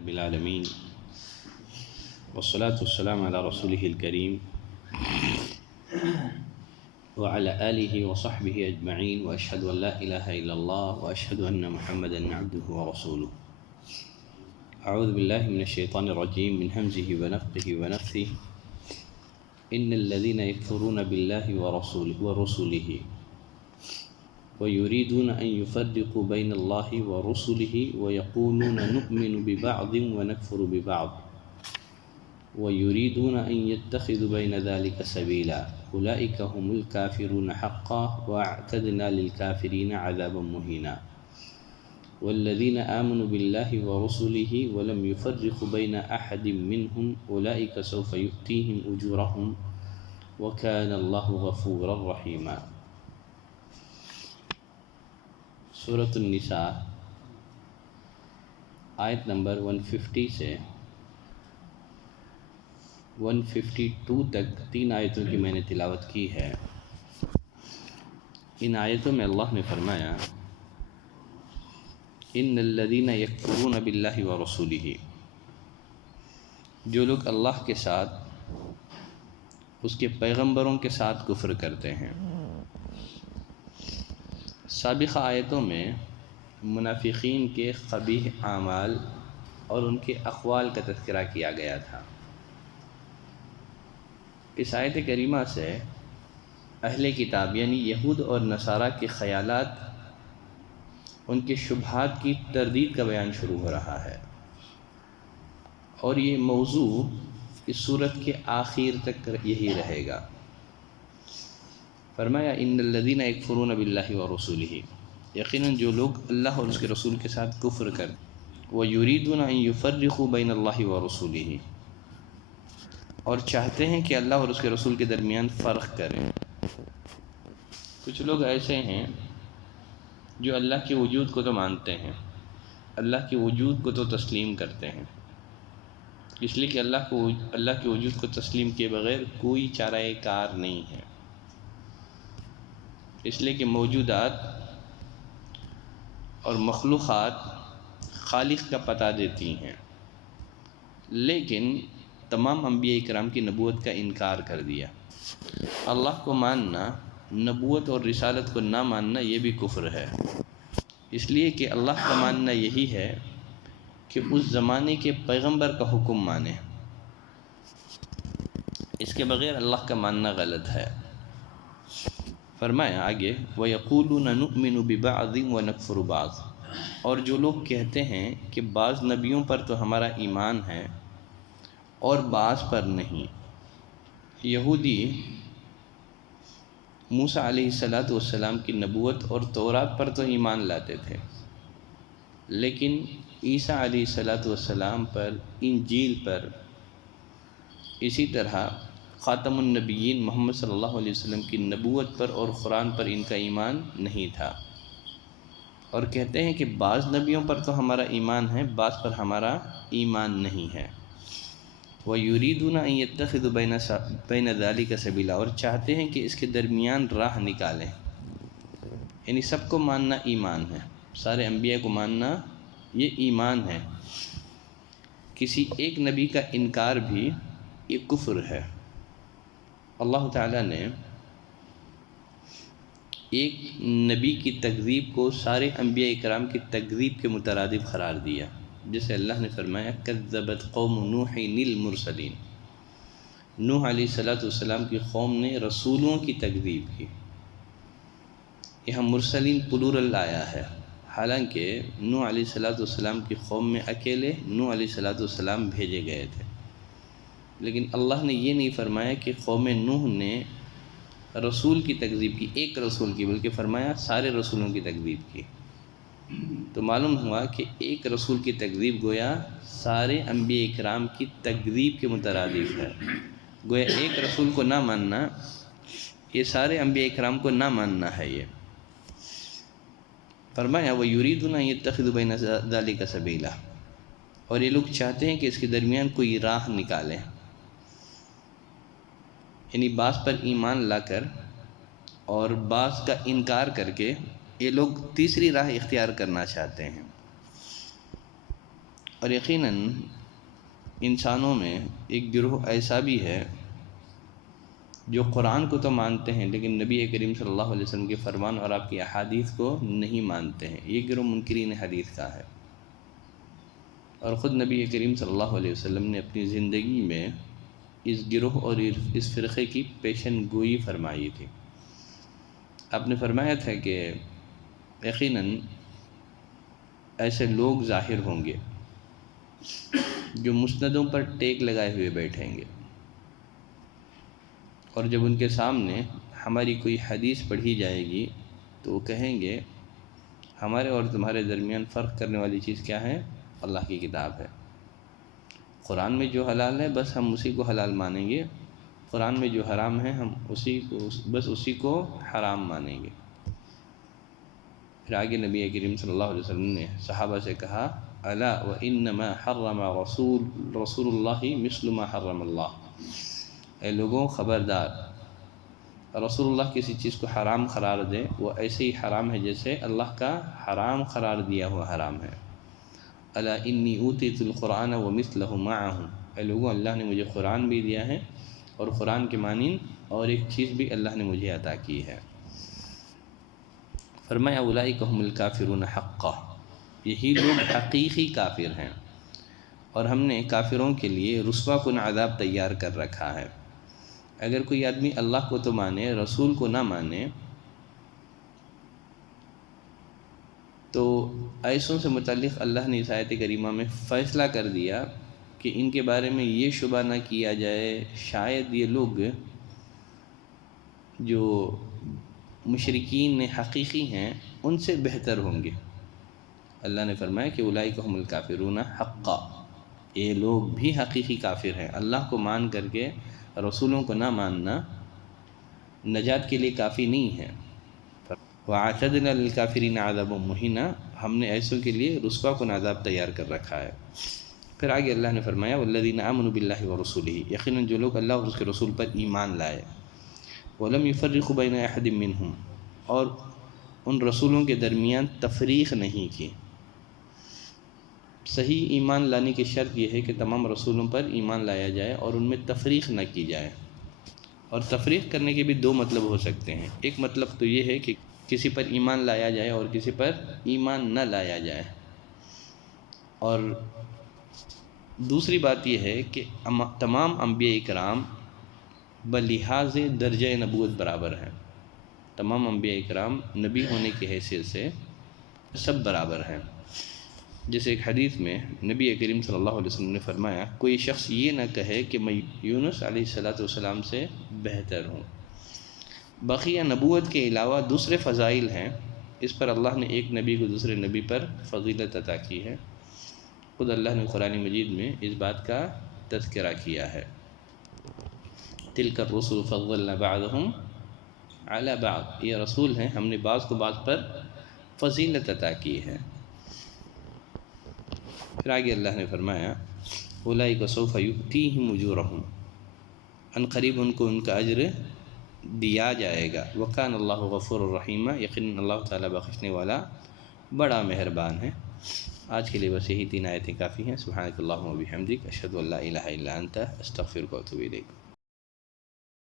رب العالمين والصلاة والسلام على رسوله الكريم وعلى آله وصحبه أجمعين وأشهد أن لا إله إلا الله وأشهد أن محمدا عبده ورسوله. أعوذ بالله من الشيطان الرجيم من همزه ونفخه ونفثه. إن الذين يكفرون بالله ورسله ويريدون أن يفرقوا بين الله ورسله ويقولون نؤمن ببعض ونكفر ببعض ويريدون أن يتخذوا بين ذلك سبيلا أولئك هم الكافرون حقا وأعتدنا للكافرين عذابا مهينا. والذين آمنوا بالله ورسله ولم يفرقوا بين أحد منهم أولئك سوف يؤتيهم أجورهم وكان الله غفورا رحيما. سورۃ النساء آیت نمبر 150 سے 152 تک 3 آیتوں کی میں نے تلاوت کی ہے. ان آیتوں میں اللہ نے فرمایا ان الذین یکفرون باللہ ورسولہ، جو لوگ اللہ کے ساتھ اس کے پیغمبروں کے ساتھ کفر کرتے ہیں. سابقہ آیتوں میں منافقین کے قبیح اعمال اور ان کے اقوال کا تذکرہ کیا گیا تھا. اس آیت کریمہ سے اہل کتاب یعنی یہود اور نصارہ کے خیالات، ان کے شبہات کی تردید کا بیان شروع ہو رہا ہے، اور یہ موضوع اس صورت کے آخر تک یہی رہے گا. فرمایا ان الذین یکفرون باللہ ورسولہ، یقیناً جو لوگ اللہ اور اس کے رسول کے ساتھ کفر کرتے، ویریدون ان یفرقوا بین اللہ ورسولہ، اور چاہتے ہیں کہ اللہ اور اس کے رسول کے درمیان فرق کریں. کچھ لوگ ایسے ہیں جو اللہ کے وجود کو تو مانتے ہیں، اللہ کے وجود کو تو تسلیم کرتے ہیں، اس لیے کہ اللہ کے وجود کو تسلیم کیے بغیر کوئی چارہ کار نہیں ہے، اس لیے کہ موجودات اور مخلوقات خالق کا پتہ دیتی ہیں، لیکن تمام انبیاء کرام کی نبوت کا انکار کر دیا. اللہ کو ماننا، نبوت اور رسالت کو نہ ماننا یہ بھی کفر ہے، اس لیے کہ اللہ کا ماننا یہی ہے کہ اس زمانے کے پیغمبر کا حکم مانے، اس کے بغیر اللہ کا ماننا غلط ہے. فرمایا آگے وَيَقُولُونَ نُؤْمِنُ بِبَعْضٍ وَنَكْفُرُ بَعْضٍ، اور جو لوگ کہتے ہیں کہ بعض نبیوں پر تو ہمارا ایمان ہے اور بعض پر نہیں. یہودی موسیٰ علیہ السلام کی نبوت اور تورات پر تو ایمان لاتے تھے، لیکن عیسیٰ علیہ السلام پر، انجیل پر، اسی طرح خاتم النبیین محمد صلی اللہ علیہ وسلم کی نبوت پر اور قرآن پر ان کا ایمان نہیں تھا، اور کہتے ہیں کہ بعض نبیوں پر تو ہمارا ایمان ہے، بعض پر ہمارا ایمان نہیں ہے. وَيُرِيدُونَ أَن يَتَّخِذُوا بَيْنَ ذَلِكَ سَبِيلًا، اور چاہتے ہیں کہ اس کے درمیان راہ نکالیں. یعنی سب کو ماننا ایمان ہے، سارے انبیاء کو ماننا یہ ایمان ہے، کسی ایک نبی کا انکار بھی یہ کفر ہے. اللہ تعالیٰ نے ایک نبی کی تکذیب کو سارے انبیاء کرام کی تکذیب کے مترادف قرار دیا، جسے اللہ نے فرمایا کذبت قوم نوح المرسلین، نوح علیہ السلام کی قوم نے رسولوں کی تکذیب کی. یہاں مرسلین پلورل آیا ہے، حالانکہ نوح علیہ السلام کی قوم میں اکیلے نوح علیہ السلام بھیجے گئے تھے، لیکن اللہ نے یہ نہیں فرمایا کہ قوم نوح نے رسول کی تکذیب کی، ایک رسول کی، بلکہ فرمایا سارے رسولوں کی تکذیب کی. تو معلوم ہوا کہ ایک رسول کی تکذیب گویا سارے انبیاء اکرام کی تکذیب کے مترادف ہے. گویا ایک رسول کو نہ ماننا یہ سارے انبیاء اکرام کو نہ ماننا ہے. یہ فرمایا وَيُرِيدُونَ أَن يَتَّخِذُوا بَيْنَ ذَلِكَ سَبِيلًا، اور یہ لوگ چاہتے ہیں کہ اس کے درمیان کوئی راہ نکالیں، یعنی بعض پر ایمان لا کر اور بعض کا انکار کر کے یہ لوگ تیسری راہ اختیار کرنا چاہتے ہیں. اور یقیناً انسانوں میں ایک گروہ ایسا بھی ہے جو قرآن کو تو مانتے ہیں لیکن نبی کریم صلی اللہ علیہ وسلم کے فرمان اور آپ کی احادیث کو نہیں مانتے ہیں. یہ گروہ منکرین حدیث کا ہے. اور خود نبی کریم صلی اللہ علیہ وسلم نے اپنی زندگی میں اس گروہ اور اس فرقے کی پیشن گوئی فرمائی تھی. آپ نے فرمایا تھا کہ یقیناً ایسے لوگ ظاہر ہوں گے جو مسندوں پر ٹیک لگائے ہوئے بیٹھیں گے، اور جب ان کے سامنے ہماری کوئی حدیث پڑھی جائے گی تو وہ کہیں گے ہمارے اور تمہارے درمیان فرق کرنے والی چیز کیا ہے؟ اللہ کی کتاب ہے. قرآن میں جو حلال ہے بس ہم اسی کو حلال مانیں گے، قرآن میں جو حرام ہے ہم اسی کو حرام مانیں گے. پھر آگے نبی کریم صلی اللہ علیہ وسلم نے صحابہ سے کہا الا وانما حرم رسول اللہ مثل ما حرم اللہ. اے لوگوں خبردار، رسول اللہ کسی چیز کو حرام قرار دے وہ ایسے ہی حرام ہے جیسے اللہ کا حرام قرار دیا ہوا حرام ہے. الا انی اوتیت القرآن ومثلہ معہ. اے لوگوں اللہ نے مجھے قرآن بھی دیا ہے اور قرآن کے مانند اور ایک چیز بھی اللہ نے مجھے عطا کی ہے. فرمایا اولئک هم الکافرون حقا. یہی لوگ حقیقی کافر ہیں اور ہم نے کافروں کے لیے رسوا کن عذاب تیار کر رکھا ہے. اگر کوئی آدمی اللہ کو تو مانے رسول کو نہ مانے تو ایسوں سے متعلق اللہ نے اس آیت کریمہ میں فیصلہ کر دیا کہ ان کے بارے میں یہ شبہ نہ کیا جائے شاید یہ لوگ جو مشرکین حقیقی ہیں ان سے بہتر ہوں گے. اللہ نے فرمایا کہ اولئک هم الکافرون حقا. یہ لوگ بھی حقیقی کافر ہیں. اللہ کو مان کر کے رسولوں کو نہ ماننا نجات کے لیے کافی نہیں ہے. وَأَعْتَدْنَا لِلْكَافِرِينَ عَذَابًا مُّهِينًا. ہم نے ایسوں کے لیے رسوا کن عذاب تیار کر رکھا ہے. پھر آگے اللہ نے فرمایا وَالَّذِينَ آمَنُوا بِاللَّهِ وَرُسُولِهِ. یقیناً جو لوگ اللہ اور اس کے رسول پر ایمان لائے. وَلَمْ يُفَرِّقُوا بَيْنَ أَحَدٍ مِّنْهُمْ. اور ان رسولوں کے درمیان تفریق نہیں کی. صحیح ایمان لانے کی شرط یہ ہے کہ تمام رسولوں پر ایمان لایا جائے اور ان میں تفریق نہ کی جائے. اور تفریق کرنے کے بھی دو مطلب ہو سکتے ہیں. ایک مطلب تو یہ ہے کہ کسی پر ایمان لایا جائے اور کسی پر ایمان نہ لایا جائے. اور دوسری بات یہ ہے کہ تمام انبیاء کرام بلحاظ درجہ نبوت برابر ہیں. تمام انبیاء کرام نبی ہونے کی حیثیت سے سب برابر ہیں. جیسے ایک حدیث میں نبی کریم صلی اللہ علیہ وسلم نے فرمایا کوئی شخص یہ نہ کہے کہ میں یونس علیہ السلام سے بہتر ہوں. بقیہ نبوت کے علاوہ دوسرے فضائل ہیں، اس پر اللہ نے ایک نبی کو دوسرے نبی پر فضیلت عطا کی ہے. خود اللہ نے قرآن مجید میں اس بات کا تذکرہ کیا ہے. تلک الرسل فضلنا بعضهم علی بعض. یہ رسول ہیں ہم نے بعض کو بعض پر فضیلت عطا کی ہے. پھر آگے اللہ نے فرمایا اولئک سوف یؤتیہم اجورہم. ان قریب ان کو ان کا اجر دیا جائے گا. وکان اللہ غفور الرحیم. یقیناً اللہ تعالیٰ بخشنے والا بڑا مہربان ہے. آج کے لیے بس یہی 3 آیتیں کافی ہیں. سبحانک اللہم و بحمدک اشہد ان لا الہ الا انت استغفرک و اتوب الیک.